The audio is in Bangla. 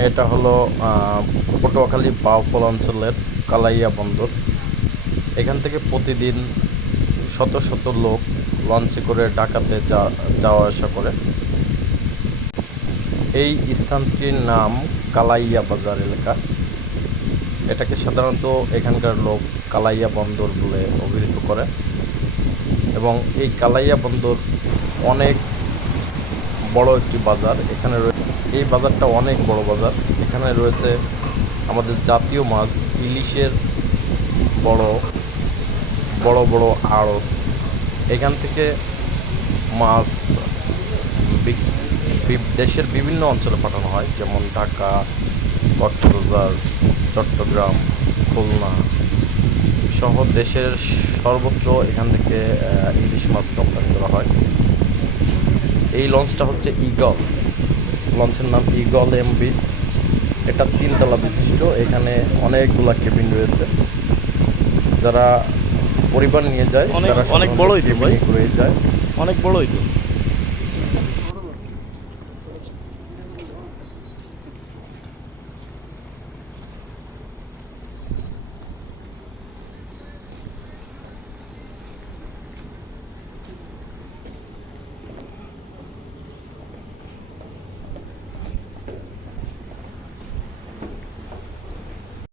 এটা হলো পটুয়াখালী বাউফল অঞ্চলের কালাইয়া বন্দর। এখান থেকে প্রতিদিন শত শত লোক লঞ্চে করে ঢাকাতে যাওয়া আসা করে। এই স্থানটির নাম কালাইয়া বাজার এলাকা। এটাকে সাধারণত এখানকার লোক কালাইয়া বন্দর বলে অভিহিত করে। এবং এই কালাইয়া বন্দর অনেক বড় একটি বাজার। এখানে এই বাজারটা অনেক বড় বাজার। এখানে রয়েছে আমাদের জাতীয় মাছ, ইলিশের বড় বড় বড় আড়ত। এখান থেকে মাছ দেশের বিভিন্ন অঞ্চলে পাঠানো হয়, যেমন ঢাকা, কক্সবাজার, চট্টগ্রাম, খুলনা সহ দেশের সর্বত্র এখান থেকে ইলিশ মাছ রপ্তানি করা হয়। এই লঞ্চটা হচ্ছে ইগল লঞ্চের নাম ইগল এমবি। এটা তিনতলা বিশিষ্ট এখানে অনেকগুলা কেবিন রয়েছে। যারা পরিবার নিয়ে যায় অনেক- বড়ই। করে যায়। অনেক বড়ই